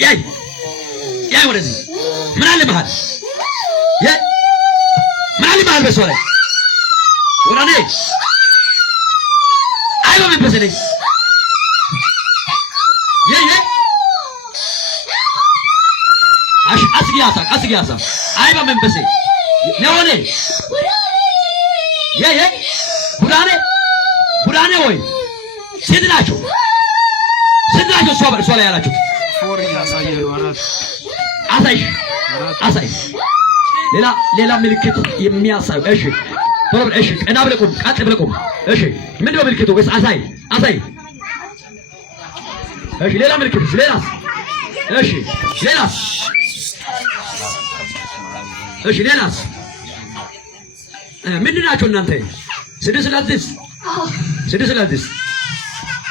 ያይ ወደዚህ ምን አለ መሃል ምን አለ መሃል በሰው ላይ ወራኔ አይባ መንፈስልኝ አስጊያሳ አይባ መንፈስ ነውኔ ቡራኔ ወይ ሴት ናቸው ሶበር ሶላ ያላችሁ አሳይ ሌላ ምልክት የሚያሳዩ እሺ ቶሎ እሺ ቀና ብለቁም ቀጥ ብለቁም እሺ ምንድነው ምልክቱ ወይስ አሳይ እሺ ሌላ ምልክት ሌላስ እሺ ሌላስ ምንድን ናቸው እናንተ ስድስት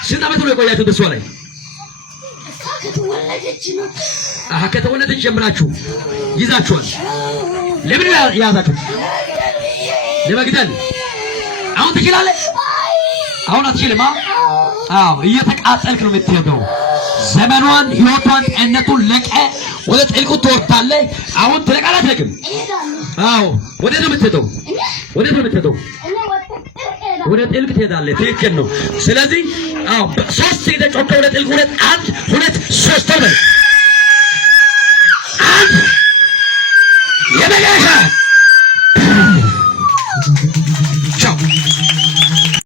ስንት ዓመት ነው የቆያችሁት በሷ ላይ ከተወለደች ጀምራችሁ ይዛችኋል ለምን ያዛችሁት ለመግደል አሁን ትችላለህ አሁን አትችልም እየተቃጠልክ ነው የምትሄደው ዘመኗን ህይወቷን ጤንነቱን ለቀ ወደ ጥልቁ ትወርዳለህ አሁን ትለቃለህ አትለቅም ወዴት ነው የምትሄደው ወደ ጥልቅ ትሄዳለህ ትክክል ነው ስለዚህ ሶስት ጊዜ ጮኸ ወደ ጥልቅ 1 2 3 ተበል